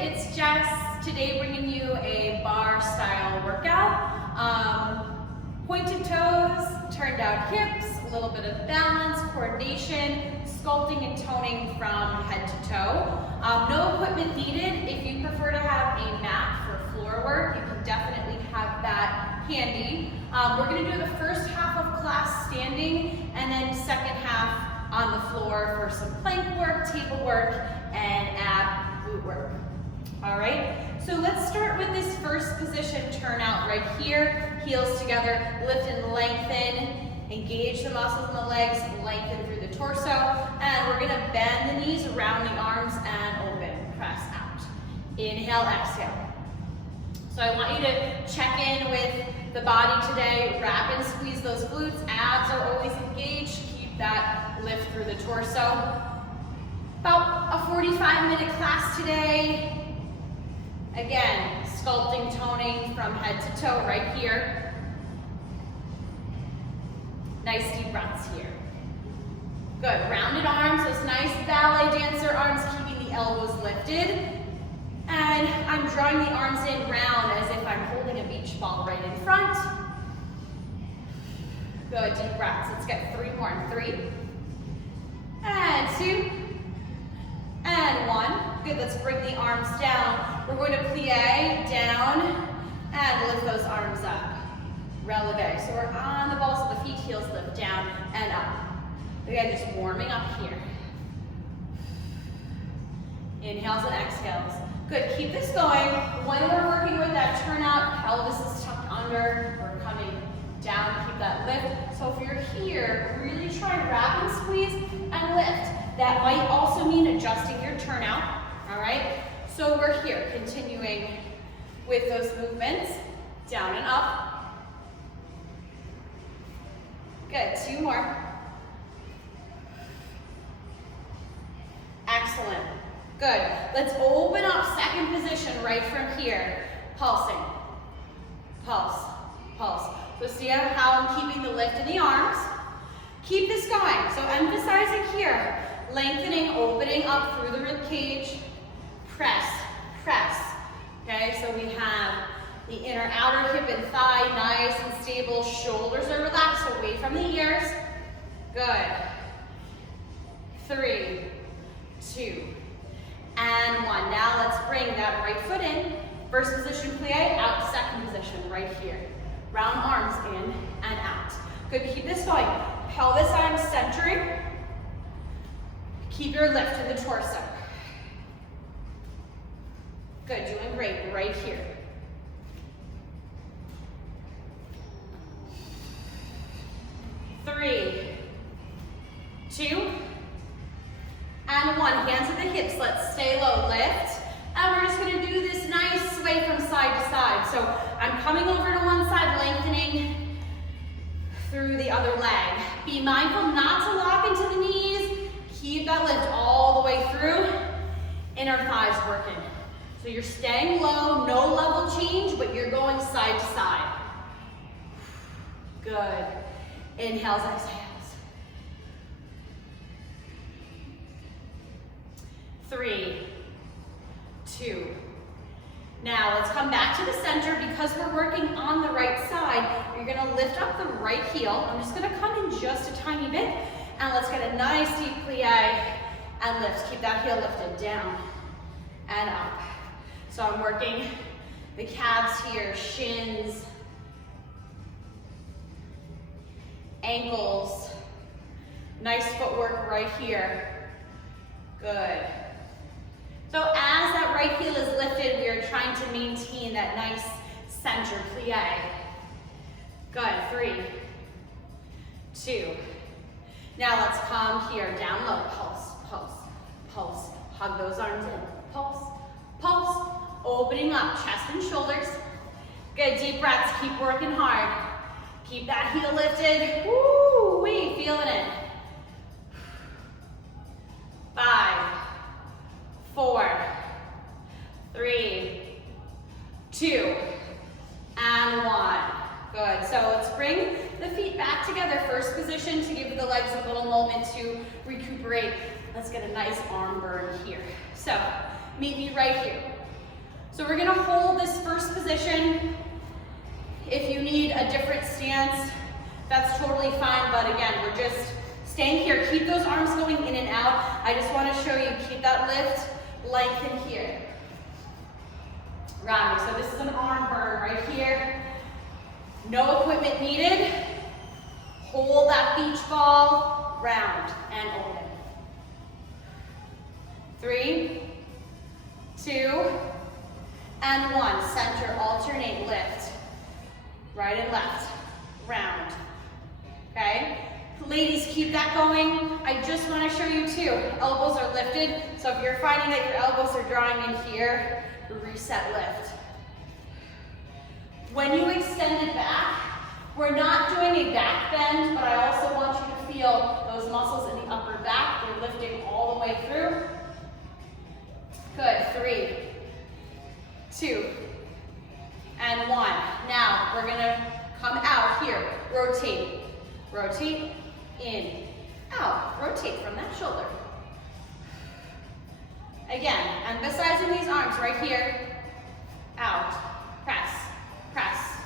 it's Jess. Today bringing you a bar style workout. Pointed toes, turned out hips, a little bit of balance, coordination, sculpting and toning from head to toe. No equipment needed. If you prefer to have a mat for floor work, you can definitely have that handy. We're going to do the first half of class standing and then second half on the floor for some plank work, table work, and ab glute work. All right, so let's start with this first position, turnout right here, heels together, lift and lengthen, engage the muscles in the legs, lengthen through the torso, and we're gonna bend the knees around the arms and open, press out. Inhale, exhale. So I want you to check in with the body today, wrap and squeeze those glutes, abs are always engaged, keep that lift through the torso. About a 45-minute class today. Again, sculpting, toning from head to toe right here. Nice deep breaths here. Good, rounded arms, those nice ballet dancer arms, keeping the elbows lifted. And I'm drawing the arms in round as if I'm holding a beach ball right in front. Good, deep breaths. Let's get 3 more. 3, and 2, and 1. Good, let's bring the arms down. We're going to plie down and lift those arms up. Releve. So we're on the balls of the feet, heels lift down and up. Again, just warming up here. Inhales and exhales. Good, keep this going. When we're working with that turnout, pelvis is tucked under. We're coming down, keep that lift. So if you're here, really try and wrap and squeeze and lift. That might also mean adjusting your turnout, all right? So we're here, continuing with those movements, down and up. Good, 2 more. Excellent, good. Let's open up second position right from here. Pulsing, pulse, pulse. So see how I'm keeping the lift in the arms. Keep this going, so emphasizing here. Lengthening, opening up through the rib cage. Press, press. Okay, so we have the inner outer hip and thigh, nice and stable. Shoulders are relaxed, away from the ears. Good. 3, 2, and 1. Now let's bring that right foot in. First position plie, out, second position right here. Round arms in and out. Good, keep this going. Pelvis arms centering. Keep your lift in the torso. Good, doing great, right here. 3, 2, and 1. Hands at the hips, let's stay low, lift. And we're just gonna do this nice sway from side to side. So I'm coming over to one side, lengthening through the other leg. Be mindful not to lock into the knees. Keep that lift all the way through. Inner thighs working. So you're staying low, no level change, but you're going side to side. Good. Inhales, exhales. 3, 2. Now let's come back to the center. Because we're working on the right side, you're gonna lift up the right heel. I'm just gonna come in just a tiny bit, and let's get a nice deep plie and lift. Keep that heel lifted down and up. So I'm working the calves here, shins, ankles. Nice footwork right here. Good. So as that right heel is lifted, we are trying to maintain that nice center plie. Good, 3, 2. Now let's come here, down low, pulse, pulse, pulse. Hug those arms in, pulse, pulse. Opening up, chest and shoulders. Good, deep breaths, keep working hard. Keep that heel lifted. Woo, wee, feeling it. 5, 4, 3, 2, and 1. Good, so let's bring the feet back together. First position to give the legs a little moment to recuperate. Let's get a nice arm burn here. So meet me right here. So we're gonna hold this first position. If you need a different stance, that's totally fine, but again, we're just staying here. Keep those arms going in and out. I just wanna show you, keep that lift, lengthen here. Rounding, so this is an arm burn right here. No equipment needed. Hold that beach ball, round and open. 3, 2, and 1. Center, alternate, lift. Right and left, round. Okay? Ladies, keep that going. I just want to show you too. Elbows are lifted, so if you're finding that your elbows are drawing in here, reset lift. When you extend it back, we're not doing a back bend, but I also want you to feel those muscles in the upper back. They're lifting all the way through. Good, 3, 2, and 1. Now, we're gonna come out here. Rotate, rotate, in, out. Rotate from that shoulder. Again, emphasizing these arms right here. Out, press, press.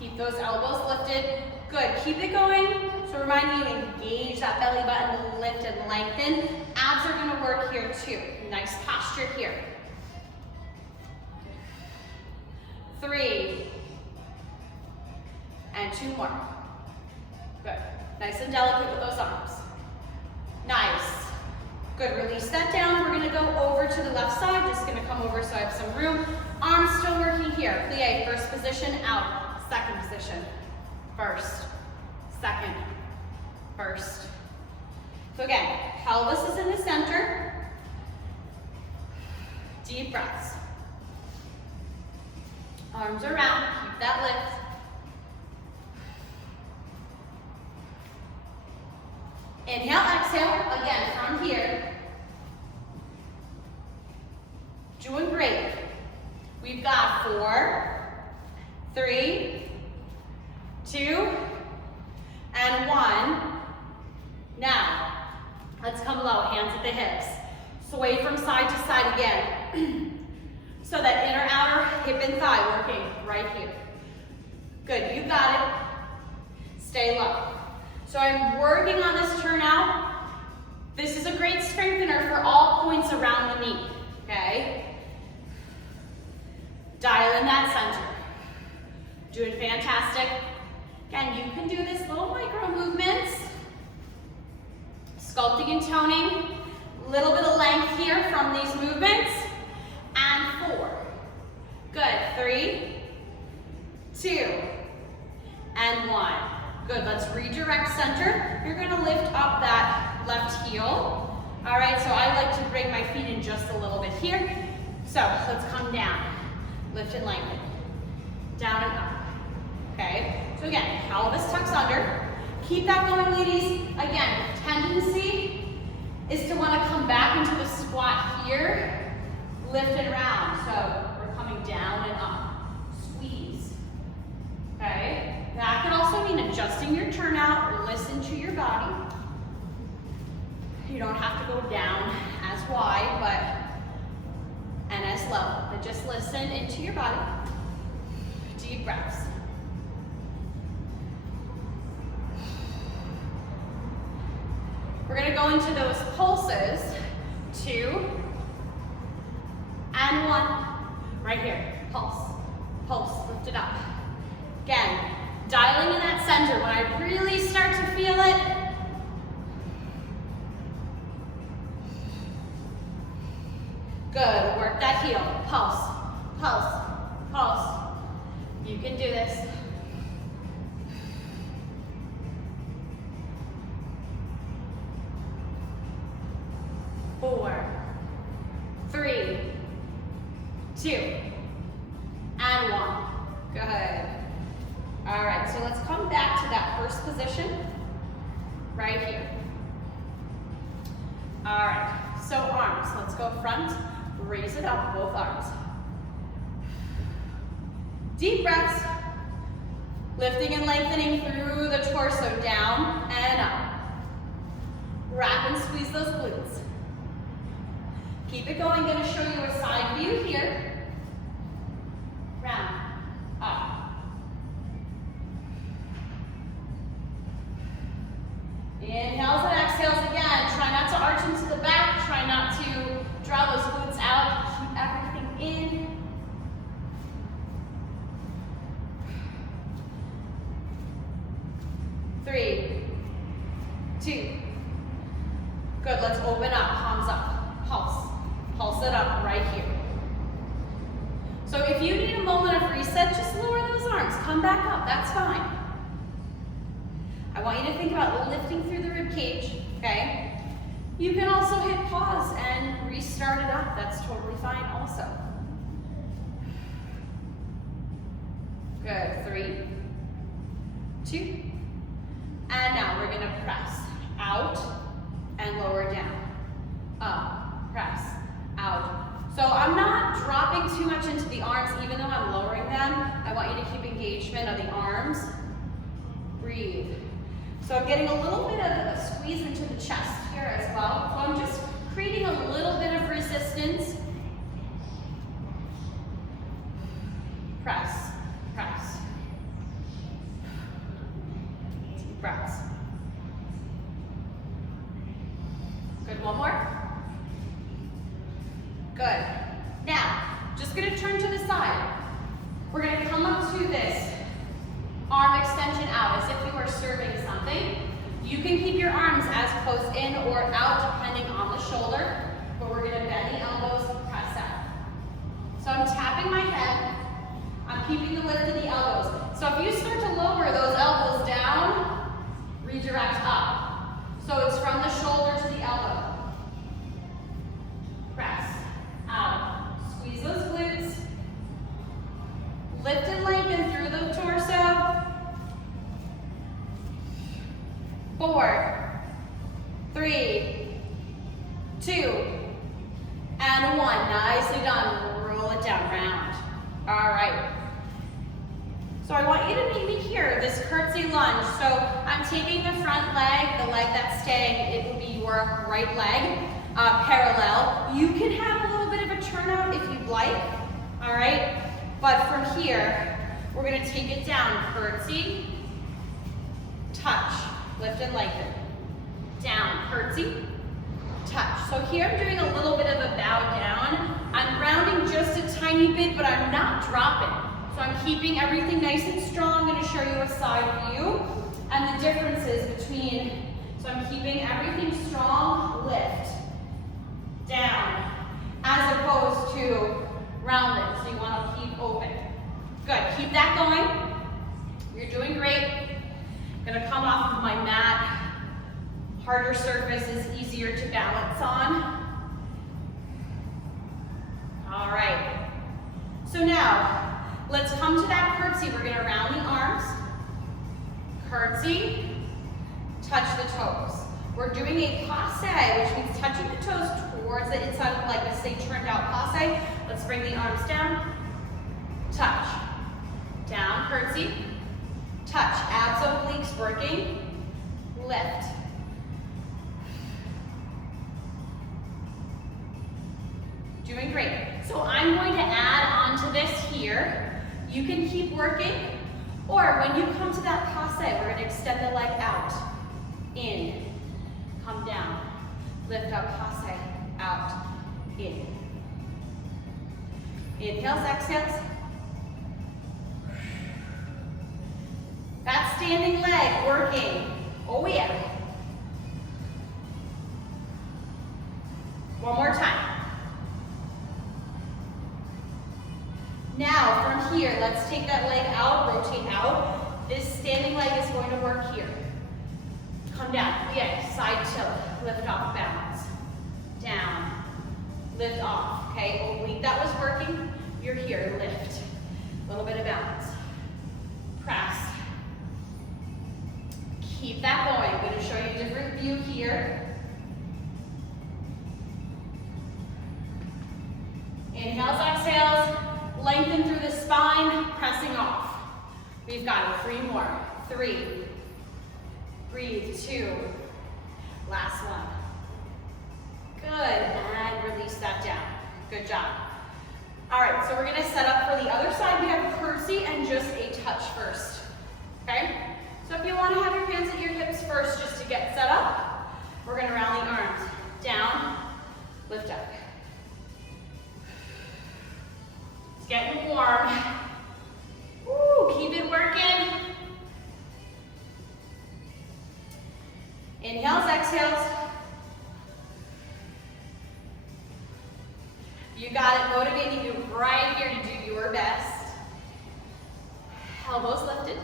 Keep those elbows lifted. Good, keep it going. So reminding you, engage that belly button to lift and lengthen. Abs are gonna work here too. Nice posture here. 3, and 2 more. Good, nice and delicate with those arms. Nice. Good, release that down. We're gonna go over to the left side. Just gonna come over so I have some room. Arms still working here. Plie, first position, out. Second position, first, second, first. So again, pelvis is in the center. Deep breaths. Arms around, keep that lift. Inhale, exhale, again from here. Doing great. We've got 4, 3, 2, and 1. Now, let's come low, hands at the hips. Sway from side to side again. So that inner, outer, hip and thigh working right here. Good, you got it. Stay low. So I'm working on this turnout. This is a great strengthener for all points around the knee, okay? Dial in that center. Doing fantastic. Again, you can do this little micro movements. Sculpting and toning. Little bit of length here from these movements. And 4. Good, 3, 2, and 1. Good, let's redirect center. You're gonna lift up that left heel. All right, so I like to bring my feet in just a little bit here. So let's come down, lift and lengthen. Down and up, okay? So again, pelvis tucks under. Keep that going, ladies. Again, tendency is to wanna come back into the squat here, lift and round. So we're coming down and up, squeeze, okay? That could also mean adjusting your turnout. Listen to your body. You don't have to go down as wide, and as low, but just listen into your body. Deep breaths. We're gonna go into those pulses. 2, and 1. Right here, pulse, pulse, lift it up. Again, dialing in that center. When I really start to feel it, good, work that heel. Pulse, pulse, pulse. You can do this. 4, 3, 2, and 1. Good. All right, so let's come back to that first position right here. All right, so arms, let's go front, raise it up, both arms. Deep breaths, lifting and lengthening through the torso, down and up. Wrap and squeeze those glutes. Keep it going, gonna show you a side view here. let's open up, palms up, pulse. Pulse it up right here. So if you need a moment of reset, just lower those arms, come back up, that's fine. I want you to think about lifting through the rib cage, okay? You can also hit pause and restart it up, that's totally fine also. Good, 3, 2, and now we're gonna press out and lower down, up, press, out. So I'm not dropping too much into the arms even though I'm lowering them. I want you to keep engagement of the arms. Breathe. So I'm getting a little bit of a squeeze into the chest here as well. So I'm just creating a little bit of resistance. Press, press. Deep breaths. Good, one more. Good. Now, just gonna turn to the side. We're gonna come up to this arm extension out as if you were serving something. You can keep your arms as close in or out depending on the shoulder, but we're gonna bend the elbows, press out. So I'm tapping my head, I'm keeping the lift of the elbows. So if you start to lower those elbows down, redirect up. So it's from the shoulder to the elbow. Press, out, squeeze those glutes. Lift and lengthen through the torso. 4, 3, 2, and 1. Nicely done. Roll it down, round. All right. So I want you to meet me here, this curtsy lunge. So I'm taking the front leg, the leg that's staying, it will be your right leg, parallel. You can have a little bit of a turnout if you'd like, all right? But from here, we're gonna take it down, curtsy, touch, lift and lengthen. Down, curtsy, touch. So here I'm doing a little bit of a bow down. I'm rounding just a tiny bit, but I'm not dropping. So I'm keeping everything nice and strong. I'm gonna show you a side view and the differences between, so I'm keeping everything strong, lift, down, as opposed to rounded. So you wanna keep open. Good, keep that going. You're doing great. Gonna come off of my mat. Harder surface is easier to balance on. All right. So now, let's come to that curtsy. We're gonna round the arms. Curtsy, touch the toes. We're doing a passe, which means touching the toes towards the inside of the leg. Let's say turned out passe. Let's bring the arms down. Touch. Down, curtsy. Touch, abs, obliques working. Lift. Doing great. So I'm going to add on to this here. You can keep working, or when you come to that passe, we're going to extend the leg out. In, come down, lift up, passe, out, in. Inhales, exhales. That standing leg working. Oh yeah. One more time. Now, from here, let's take that leg out, rotate out. This standing leg is going to work here. Come down, yeah, side tilt, lift off, balance. Down, lift off, okay? Oblique that was working, you're here, lift. A little bit of balance. Press. Keep that going. I'm going to show you a different view here. Inhales, exhales. Lengthen through the spine, pressing off. We've got it. 3 more. 3. Breathe. 2. Last one. Good. And release that down. Good job. All right, so we're going to set up for the other side. We have curtsy and just a touch first. Okay? So if you want to have your hands at your hips first just to get set up, we're going to round the arms. Down, lift up. It's getting warm. Woo, keep it working. Inhales, exhales. You got it, motivating you right here to do your best. Elbows lifted.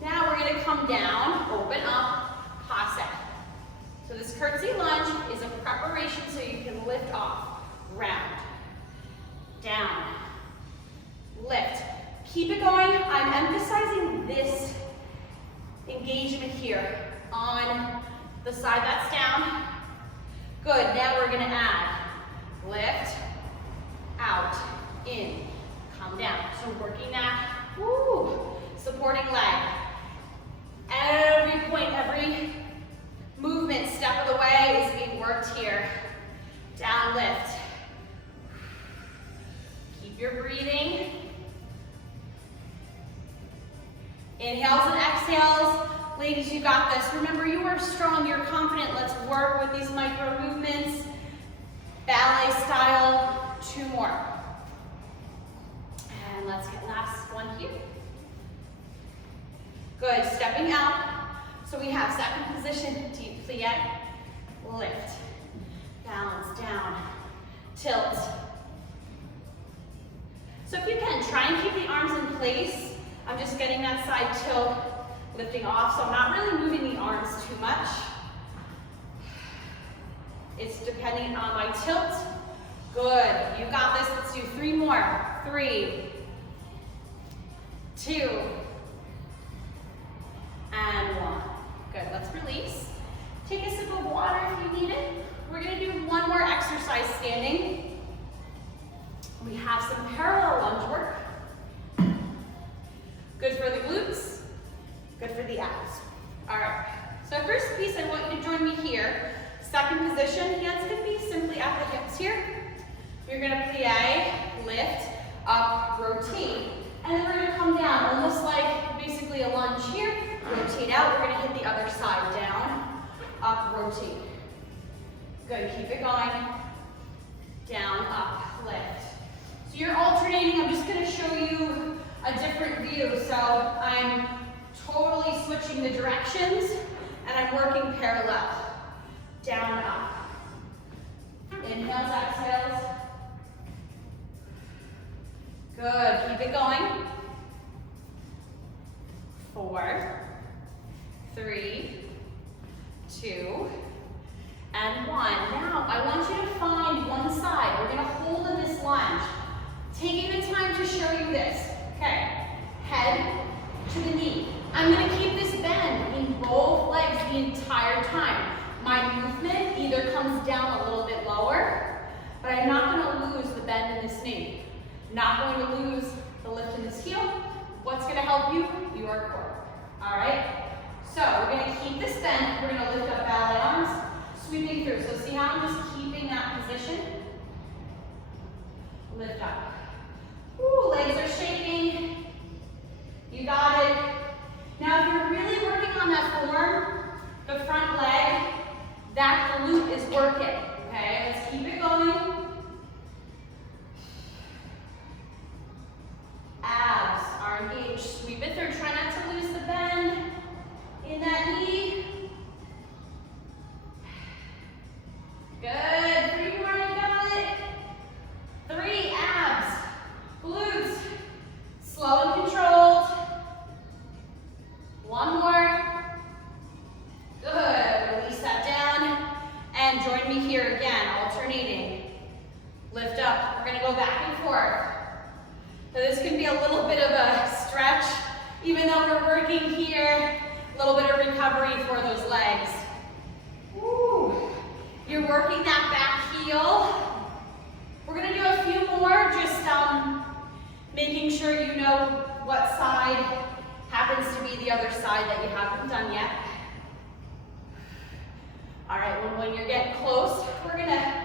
Now we're gonna come down, open up, passe. So this curtsy lunge is a preparation so you can lift off. Round, down, lift. Keep it going. I'm emphasizing this engagement here on the side that's down. Good, now we're gonna add lift, out, in, come down. So working that, woo, supporting leg. Every point, every movement, step of the way is being worked here. Down, lift. Keep your breathing. Inhales and exhales. Ladies, you got this. Remember, you are strong, you're confident. Let's work with these micro movements. Ballet style, 2 more. And let's get last one here. Good, stepping out. So we have second position, deep plie, lift, balance down, tilt. So if you can, try and keep the arms in place. I'm just getting that side tilt, lifting off, so I'm not really moving the arms too much. It's depending on my tilt. Good, you got this. Let's do 3 more. 3, 2, and 1. Good, let's release. Take a sip of water if you need it. We're gonna do 1 more exercise standing. We have some parallel lunge work. Good for the glutes, good for the abs. All right, so first piece, I want you to join me here. Second position, hands can be simply at the hips here. You're gonna plie, lift, up, rotate, and then we're gonna come down, almost like basically a lunge here. Rotate out, we're gonna hit the other side, down, up, rotate. Good, keep it going. Down, up, lift. So you're alternating, I'm just gonna show you a different view. So I'm totally switching the directions and I'm working parallel. Down, up. Inhales, exhales. Good, keep it going. 4, 3, 2, and 1. Now, I want you to find one side. We're gonna hold in this lunge. Taking the time to show you this. Okay, head to the knee. I'm gonna keep this bend in both legs the entire time. My movement either comes down a little bit lower, but I'm not gonna lose the bend in this knee. Not going to lose the lift in this heel. What's gonna help you? Your core. All right? So we're gonna keep this bend. We're gonna lift up ballet arms, sweeping through. So see how I'm just keeping that position? Lift up. Ooh, legs are shaking. You got it. Now if you're really working on that form, the front leg, that glute is working. Okay, let's keep it going. Abs are engaged. Sweep it through. Try not to lose the bend in that knee. Good. 3 more, you got it. 3, abs, glutes, slow and controlled. 1 more. Good. Release that down. And join me here again, alternating. Lift up. We're going to go back and forth. So this can be a little bit of a stretch, even though we're working here, a little bit of recovery for those legs. Woo. You're working that back heel. We're gonna do a few more, just making sure you know what side happens to be the other side that you haven't done yet. All right, when you're getting close, we're gonna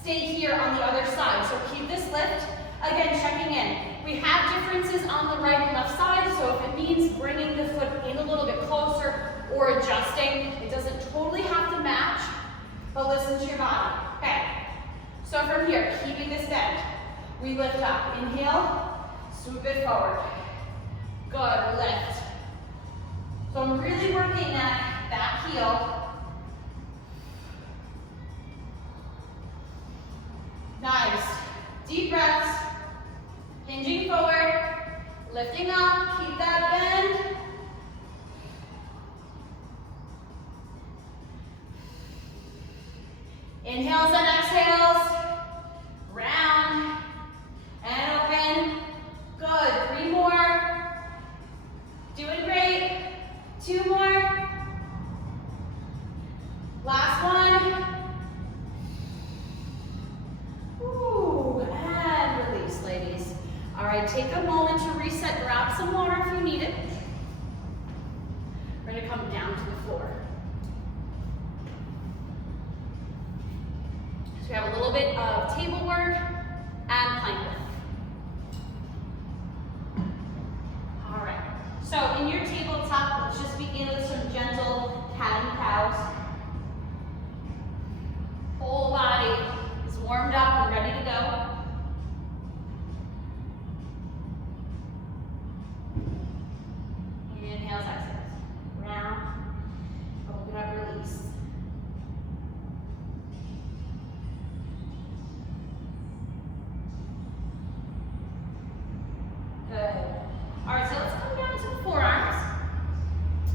stay here on the other side. So keep this lift. Again, checking in. We have differences on the right and left side, so if it means bringing the foot in a little bit closer or adjusting, it doesn't totally have to match, but listen to your body. Okay, so from here, keeping this bend, we lift up. Inhale, swoop it forward. Good, lift. So I'm really working that back heel. Deep breaths. Hinging forward. Lifting up. Keep that bend. Inhales and exhales. Round. And open. Good. 3 more. Doing great. 2 more. Last one. Ooh, and release, ladies. All right, take a moment to reset. Grab some water if you need it. We're gonna come down to the floor. So we have a little bit of table work and plank work. All right, so in your tabletop, let's just begin with some gentle cat and cows. Whole body is warmed up and ready to go. Inhales, exhales. Round. Open up, release. Good. All right, so let's come down to the forearms.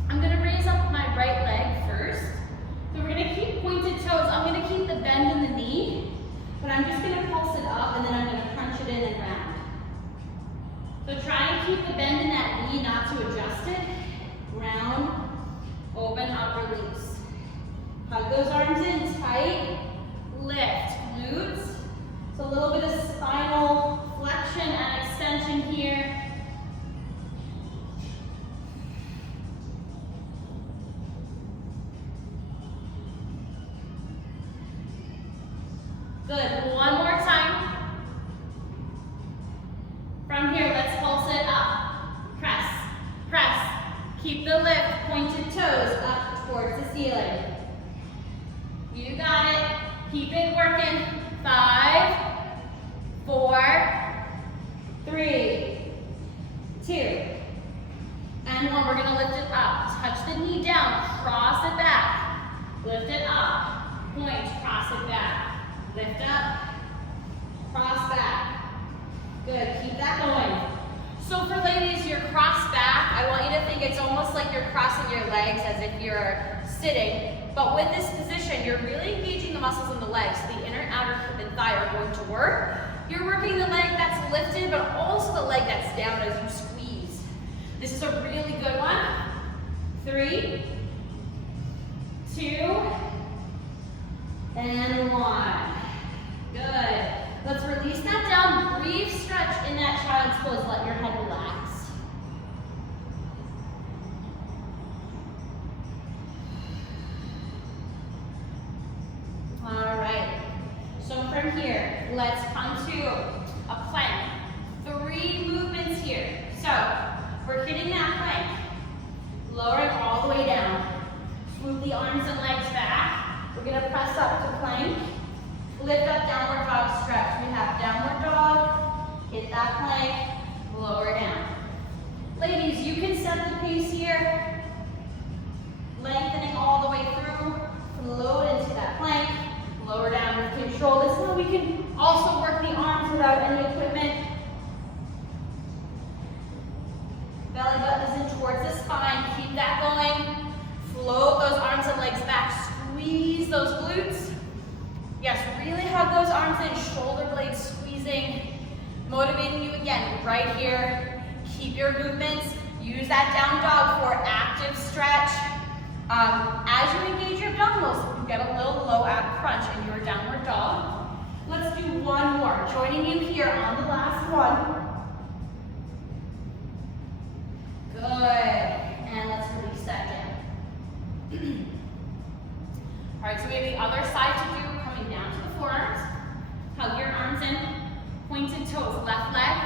I'm going to raise up my right leg first. So we're going to keep pointed toes. I'm going to keep the bend in the knee, but I'm just going to pulse it up and then I'm going to crunch it in and round. So try and keep the bend in that knee, not to adjust it. Round, open up, release. Hug those arms in tight. Lift, glutes. So a little bit of spinal flexion and extension here. Good, one more time. From here, let's pulse it up. Press, press. Keep the lift, pointed toes up towards the ceiling. You got it. Keep it working. 5, 4, 3, 2, and 1. We're going to lift it up. Touch the knee down. Cross it back. Lift it up. Point. Cross it back. Lift up. Cross back. Good. Keep that going. So for ladies, your cross back, I want you to think it's almost like you're crossing your legs as if you're sitting. But with this position, you're really engaging the muscles in the legs. The inner and outer hip and thigh are going to work. You're working the leg that's lifted, but also the leg that's down as you squeeze. This is a really good one. 3, 2, and 1. Good. Let's release that down. Brief stretch in that child's pose. Let your head relax. All right. So from here, let's come to a plank. 3 movements here. So we're hitting that plank. Lowering all the way down. Move the arms and legs back. We're going to press up to plank. Lift up, downward dog stretch. We have downward dog, hit that plank, lower down. Ladies, you can set the pace here, lengthening all the way through, float into that plank, lower down with control. This is where we can also work the arms without any equipment. Belly button is in towards the spine, keep that going. Float those arms and legs back, squeeze those glutes. Yes, really hug those arms in, shoulder blades squeezing, motivating you again right here. Keep your movements. Use that down dog for active stretch. As you engage your abdominals, you get a little low ab crunch in your downward dog. Let's do one more. Joining you here on the last one. Good. And let's release that down. All right, so we have the other side to do. Coming down to the forearms. Hug your arms in. Pointed toes. Left leg.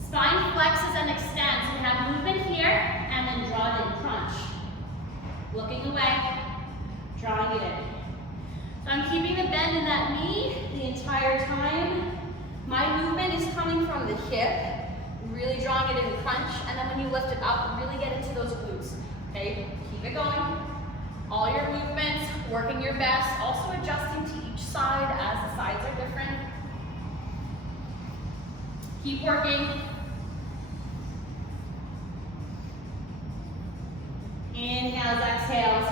Spine flexes and extends. We have movement here, and then draw it in. Crunch. Looking away. Drawing it in. So I'm keeping the bend in that knee the entire time. My movement is coming from the hip. Really drawing it in. Crunch. And then when you lift it up, really get into those glutes. Okay? Keep it going. All your movements, working your best, also adjusting to each side as the sides are different. Keep working. Inhales, exhales.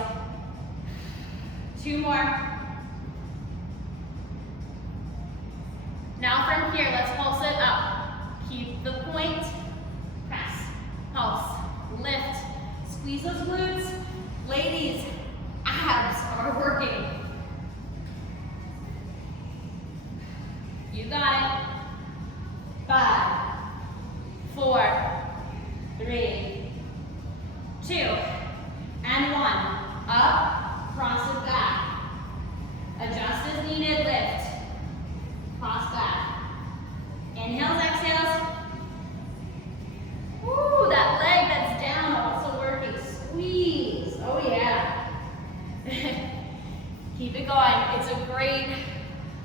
2 more. Now from here, let's pulse it up. Keep the point. Press, pulse, lift. Squeeze those glutes. Ladies, abs are working. You got it. 5, 4, 3, 2, and 1. Up, cross it back. Adjust as needed, lift. Cross back. Inhales, exhales. Woo, that leg that's down also working. Squeeze. Oh yeah. Keep it going. It's a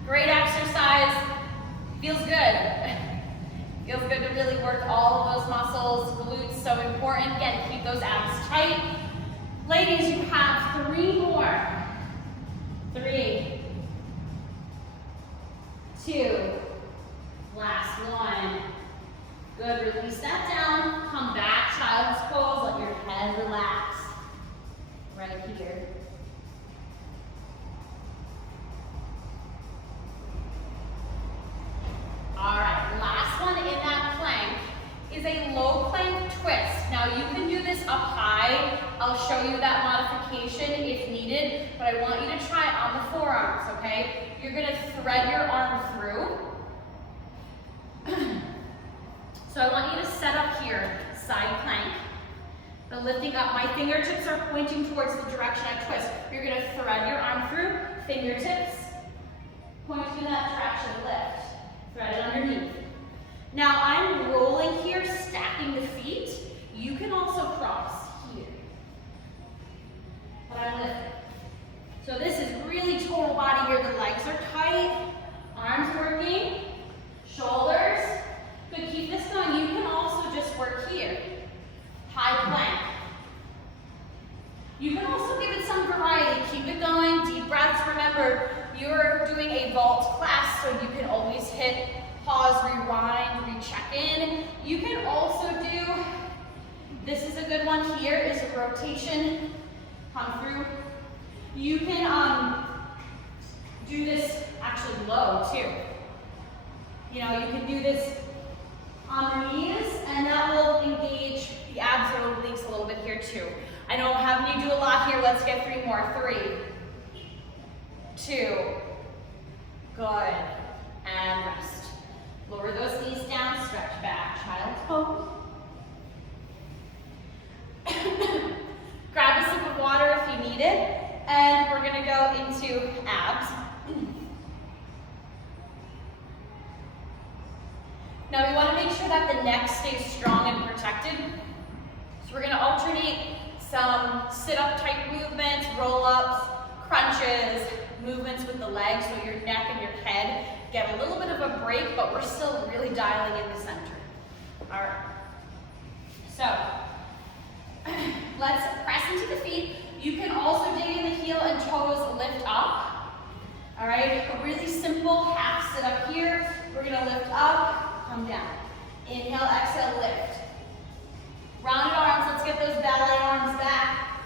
great exercise. Feels good. Feels good to really work all of those muscles. Glutes, so important. Again, keep those abs tight. Ladies, you have 3 more. 3, 2, last one. Good, release that down. Come back, child's pose. Let your head relax. Right here. All right, last one in that plank is a low plank twist. Now you can do this up high. I'll show you that modification if needed, but I want you to try it on the forearms, okay? You're gonna thread your arm through. So I want you to set up here, side plank. But lifting up, my fingertips are pointing towards the direction I twist. You're gonna thread your arm through, fingertips, pointing in that direction, lift. Thread it underneath. Now I'm rolling here, stacking the feet. You can also cross here. But I'm lifting. So this is really total body here. The legs are tight, arms working, shoulders. Good, keep this going. You can also just work here. High plank. You can also give it some variety. Keep it going, deep breaths. Remember, you're doing a vault class, so you can always hit pause, rewind, recheck in. You can also do, this is a good one here, is a rotation. Come through. You can do this actually low too. You know, you can do this on the knees, and that will engage the abs or obliques a little bit here too. I know I'm having you do a lot here. Let's get 3 more. 3, 2, good, and rest. Lower those knees down, stretch back, child's pose. Grab a sip of water if you need it, and we're gonna go into abs. Now we wanna make sure that the neck stays strong and protected. So we're gonna alternate some sit-up type movements, roll-ups, crunches, movements with the legs, so your neck and your head get a little bit of a break, but we're still really dialing in the center. All right. So let's press into the feet. You can also dig in the heel and toes, lift up. All right, a really simple half sit up here. We're gonna lift up, come down. Inhale, exhale, lift. Rounded arms, let's get those ballet arms back.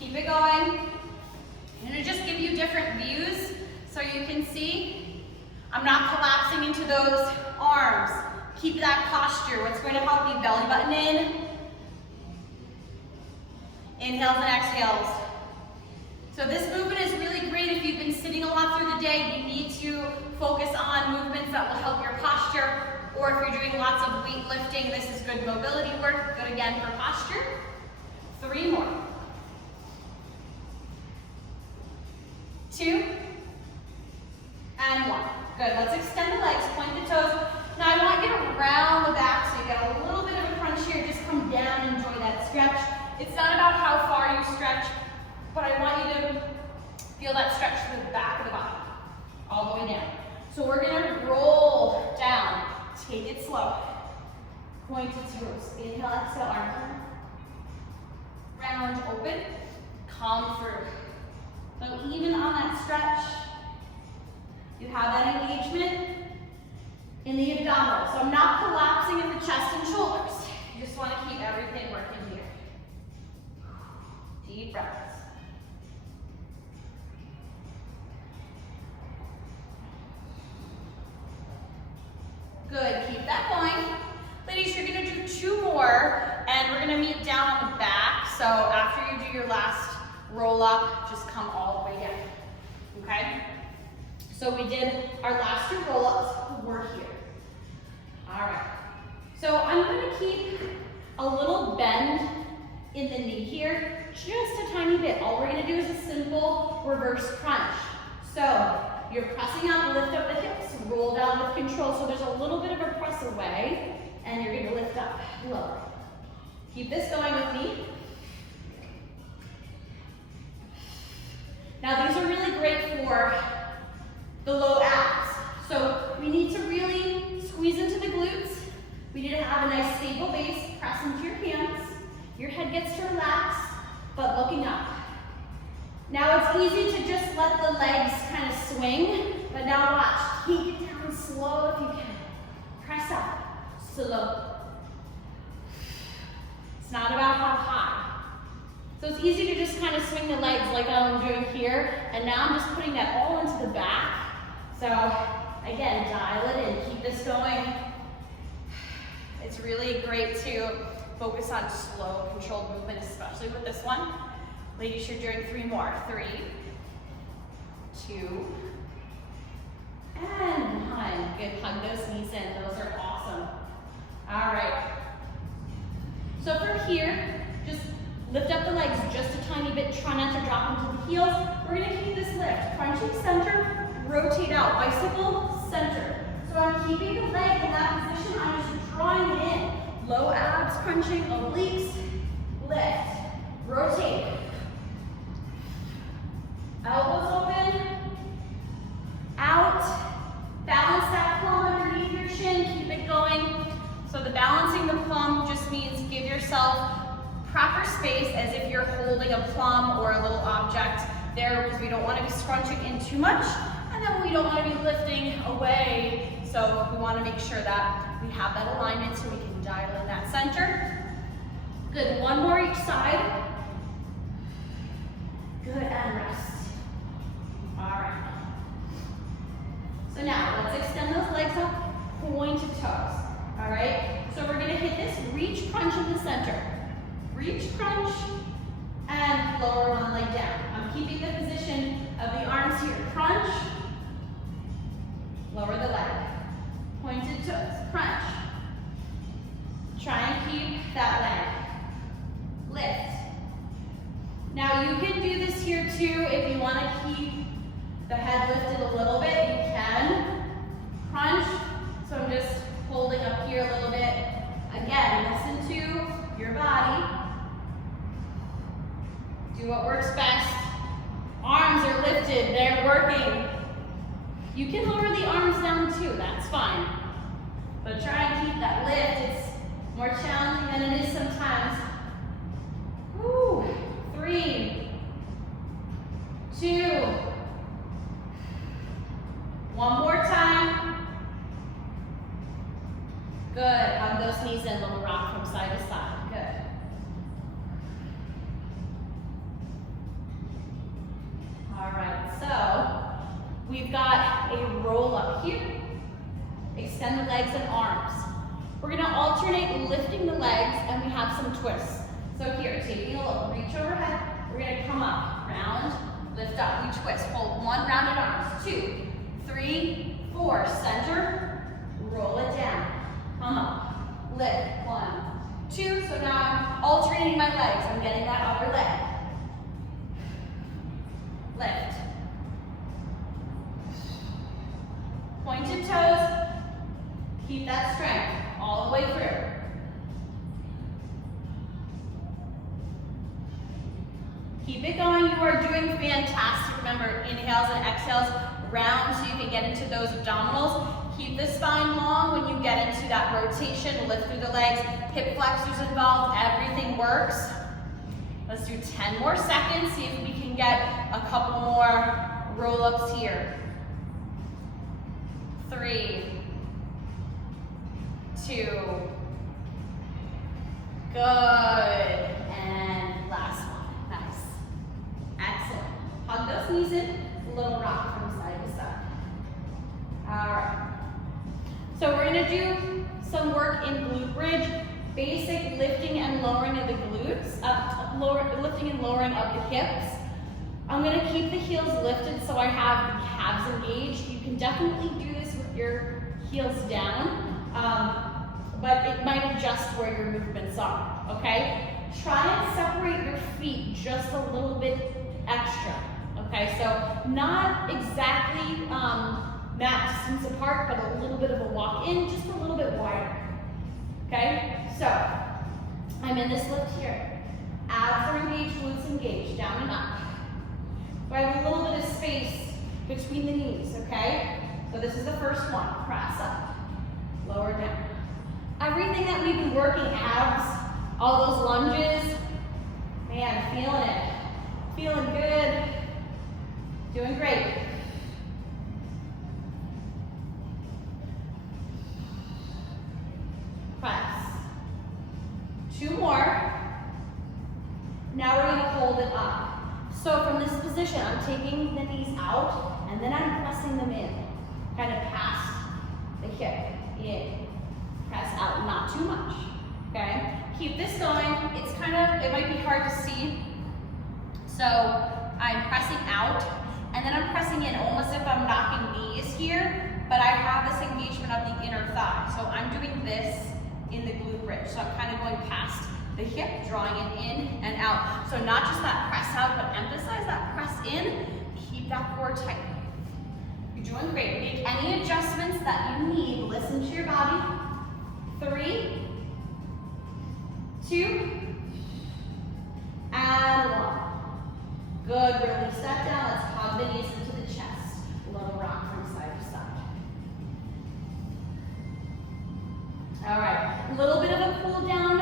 Keep it going. I'm gonna just give you different views so you can see. I'm not collapsing into those arms. Keep that posture. What's going to help you? Belly button in. Inhales and exhales. So this movement is really great if you've been sitting a lot through the day. You need to focus on movements that will help your posture. Or if you're doing lots of weightlifting, this is good mobility work. Good again for posture. 3 more. 2, and 1. Good, let's extend the legs, point the toes. Now I want you to round the back so you get a little bit of a crunch here. Just come down and enjoy that stretch. It's not about how far you stretch, but I want you to feel that stretch through the back of the body, all the way down. So we're gonna roll down. Take it slow. Point to toes. Inhale, exhale, arms down. Round, open, come through. So even on that stretch, you have that engagement. in the abdominals. So I'm not collapsing in the chest and shoulders. You just want to keep everything working here. Deep breaths. Good, keep that going. Ladies, you're gonna do 2 more, and we're gonna meet down on the back. So after you do your last roll up, just come all the way down, okay? So we did our last 2 roll-ups, we're here. All right, so I'm gonna keep a little bend in the knee here, just a tiny bit. All we're gonna do is a simple reverse crunch. So you're pressing up, lift up the hips, roll down with control. So there's a little bit of a press away, and you're gonna lift up, lower. Keep this going with me. Now these are really great for the low abs. So we need to really squeeze into the glutes. We need to have a nice stable base, press into your hands. Your head gets to relax, but looking up. Now it's easy to just let the legs kind of swing, but now watch, take it down slow if you can. Press up, slow. It's not about how high. So it's easy to just kind of swing the legs like I'm doing here, and now I'm just putting that all into the back. So again, dial it in, keep this going. It's really great to focus on slow, controlled movement, especially with this one. Ladies, you're doing 3 more. 3, 2, and 1. Good, hug those knees in, those are awesome. All right. So from here, just lift up the legs just a tiny bit, try not to drop into the heels. We're gonna keep this lift, crunching center, rotate out, bicycle, center. So I'm keeping the leg in that position, I'm just drawing it in. Low abs, crunching, obliques, lift, rotate. Elbows open, out, balance that plum underneath your shin, keep it going. So the balancing the plum just means give yourself proper space as if you're holding a plum or a little object there, because we don't want to be scrunching in too much, and then we don't want to be lifting away. So we want to make sure that we have that alignment so we can dial in that center. Good, 1 more each side. Good, and rest. All right. So now let's extend those legs up, pointed toes. All right. So we're gonna hit this reach crunch in the center. Reach crunch and lower one leg down. I'm keeping the position of the arms here. Crunch, lower the leg. Pointed toes, crunch. Try and keep that leg. Lift. Now you can do this here too if you want to keep the head lifted a little bit, you can. Crunch, so I'm just holding up here a little bit. Again, listen to your body. Do what works best. Arms are lifted, they're working. You can lower the arms down too, that's fine. But try and keep that lift. It's more challenging than it is sometimes. Woo. 3, 2, 1 more time. Good, hug those knees in, little rock from side to side, good. All right, so we've got a roll up here. Extend the legs and arms. We're gonna alternate lifting the legs, and we have some twists. So here, taking a look, reach overhead, we're gonna come up, round, lift up, we twist, hold 1, rounded arms, 2, 3, 4, center, roll it down, come up, lift, 1, 2, so now I'm alternating my legs, I'm getting that upper leg, lift, pointed toes, keep that strength all the way through. Keep it going, you are doing fantastic. Remember, inhales and exhales, round so you can get into those abdominals. Keep the spine long when you get into that rotation, lift through the legs, hip flexors involved, everything works. Let's do 10 more seconds, see if we can get a couple more roll-ups here. 3, 2. Good. And last one. Nice. Excellent. Hug those knees in. A little rock from side to side. All right. So we're going to do some work in glute bridge. Basic lifting and lowering of the glutes, lifting and lowering of the hips. I'm going to keep the heels lifted so I have the calves engaged. You can definitely do this with your heels down, but it might adjust where your movements are, okay? Try and separate your feet just a little bit extra, okay? So not exactly mat distance apart, but a little bit of a walk in, just a little bit wider, okay? So, I'm in this lift here. Abs are engaged, glutes engaged, down and up. So I have a little bit of space between the knees, okay? So this is the first one. Press up, lower down. Everything that we've been working, abs, all those lunges, man, feeling it. Feeling good. Doing great. Press. 2 more. Now we're going to hold it up. So from this position, I'm taking the knees out and then I'm pressing them in. Kind of past the hip. In. Press out. Not too much. Okay? Keep this going. It's kind of, it might be hard to see. So I'm pressing out and then I'm pressing in almost if I'm knocking knees here, but I have this engagement of the inner thigh. So I'm doing this in the glute bridge. So I'm kind of going past the hip, drawing it in and out. So not just that press out, but emphasize that press in. Keep that core tight. You're doing great. Make any adjustments that you need. Listen to your body. 3, 2, and 1. Good. Release that down. Let's hug the knees into the chest. A little rock from side to side. All right, a little bit of a cool down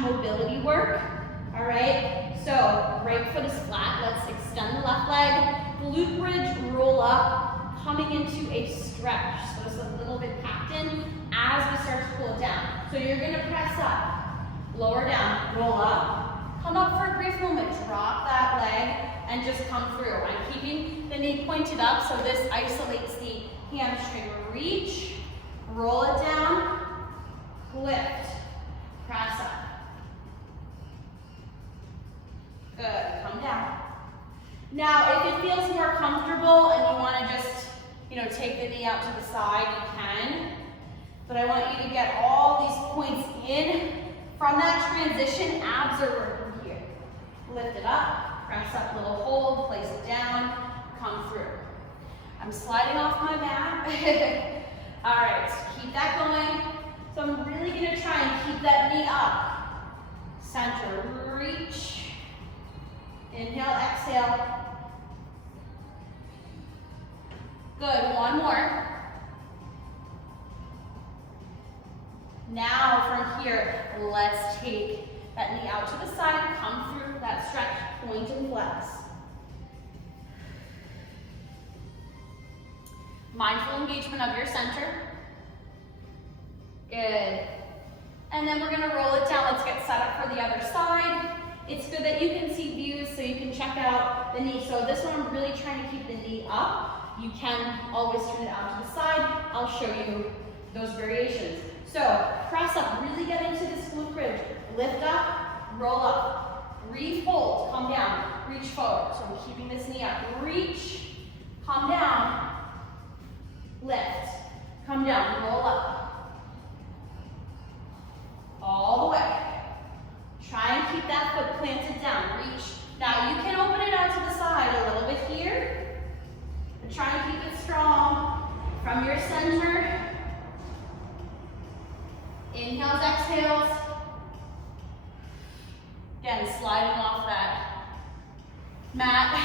/ mobility work. All right, so right foot is flat. Let's extend the left leg. Glute bridge, roll up, coming into a stretch. So it's a little bit packed in as we start to pull it down. So you're gonna press up, lower down, roll up, come up for a brief moment, drop that leg, and just come through. I'm keeping the knee pointed up, so this isolates the hamstring. Reach, roll it down, lift, press up. Good, come down. Now, if it feels more comfortable and you want to just, take the knee out to the side, you can. But I want you to get all these points in. From that transition, abs are working here. Lift it up, press up, little hold, place it down, come through. I'm sliding off my mat. All right, keep that going. So I'm really gonna try and keep that knee up. Center, reach. Inhale, exhale. Good, one more. Now from here, let's take that knee out to the side, come through that stretch, point and flex. Mindful engagement of your center. Good. And then we're gonna roll it down. Let's get set up for the other side. It's good that you can see views so you can check out the knee. So this one, I'm really trying to keep the knee up. You can always turn it out to the side. I'll show you those variations. So press up, really get into this glute bridge. Lift up, roll up, hold, come down, reach forward. So I'm keeping this knee up. Reach, come down, lift, come down, roll up. All the way. Try and keep that foot planted down. Reach. Now you can open it out to the side a little bit here. And try and keep it strong from your center. Inhales, exhales. Again, sliding off that mat.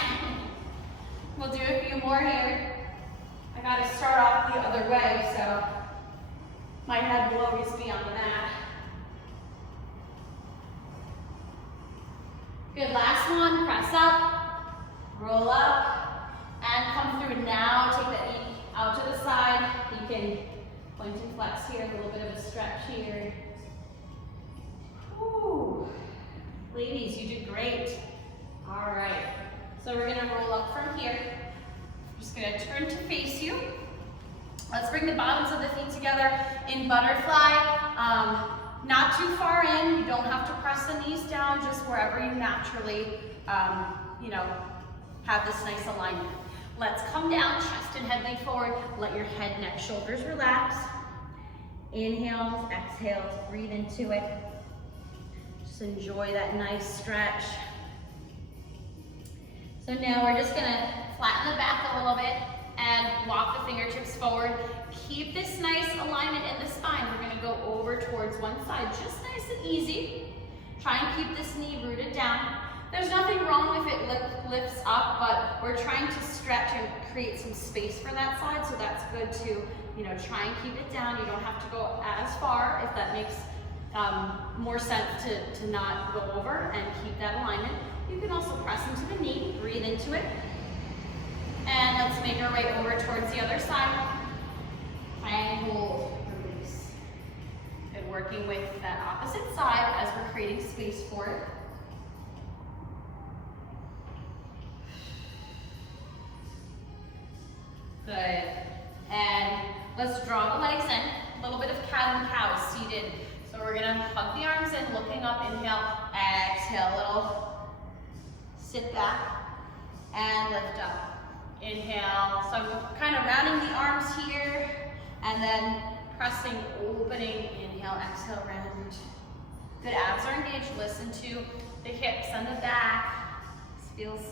We'll do a few more here. I gotta start off the other way, so my head will always be on the mat. Good, last one, press up, roll up, and come through. Now take that knee out to the side. You can Point and flex here, a little bit of a stretch here. Whew. Ladies, you did great. All right, so we're gonna roll up from here. I'm just gonna turn to face you. Let's bring the bottoms of the feet together in butterfly. Not too far in, you don't have to press the knees down, just wherever you naturally, have this nice alignment. Let's come down, chest and head lean forward. Let your head, neck, shoulders relax. Inhales, exhales, breathe into it. Just enjoy that nice stretch. So now we're just gonna flatten the back a little bit and walk the fingertips forward. Keep this nice alignment in the spine. We're gonna go over towards one side, just nice and easy. Try and keep this knee rooted down. There's nothing wrong if it lifts up, but we're trying to stretch and create some space for that side, so that's good to, try and keep it down. You don't have to go as far if that makes more sense to not go over, and keep that alignment. You can also press into the knee, breathe into it. And let's make our way over towards the other side. And hold, release. Good, working with that opposite side as we're creating space for it. Good. And let's draw the legs in. A little bit of cat and cow seated. So we're gonna hug the arms in, looking up, inhale, exhale, little sit back and lift up. Inhale, so I'm kind of rounding the arms here and then pressing, opening, inhale, exhale, round. Good, abs are engaged. Listen to the hips and the back. This feels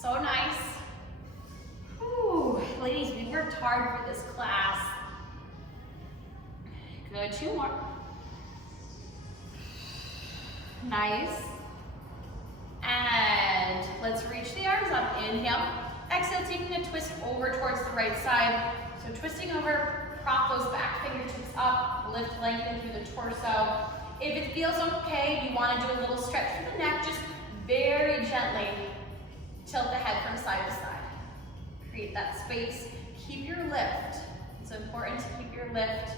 so nice. Whew. Ladies, we worked hard for this class. Good, 2 more. Nice. And let's reach the arms up. Inhale. Exhale, taking a twist over towards the right side. So twisting over, prop those back fingertips up, lift, lengthen through the torso. If it feels okay, you want to do a little stretch through the neck, just very gently tilt the head from side to side. Create that space. Keep your lift. It's important to keep your lift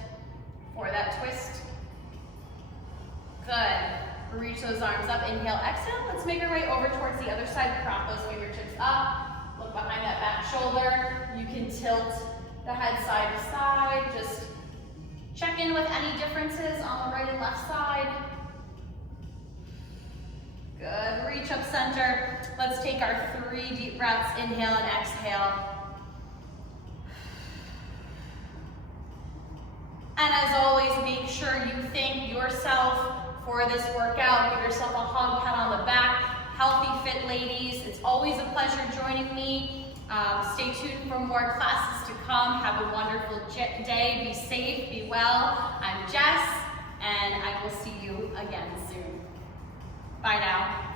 for that twist. Good. Reach those arms up. Inhale, exhale. Let's make our way over towards the other side. Prop those fingertips up. Look behind that back shoulder. You can tilt the head side to side. Just check in with any differences on the right and left side. Good. Reach up center. Let's take our 3 deep breaths. Inhale and exhale. And as always, make sure you thank yourself for this workout. Give yourself a hug, pat on the back. Healthy, fit ladies. It's always a pleasure joining me. Stay tuned for more classes to come. Have a wonderful day. Be safe, be well. I'm Jess, and I will see you again soon. Bye now.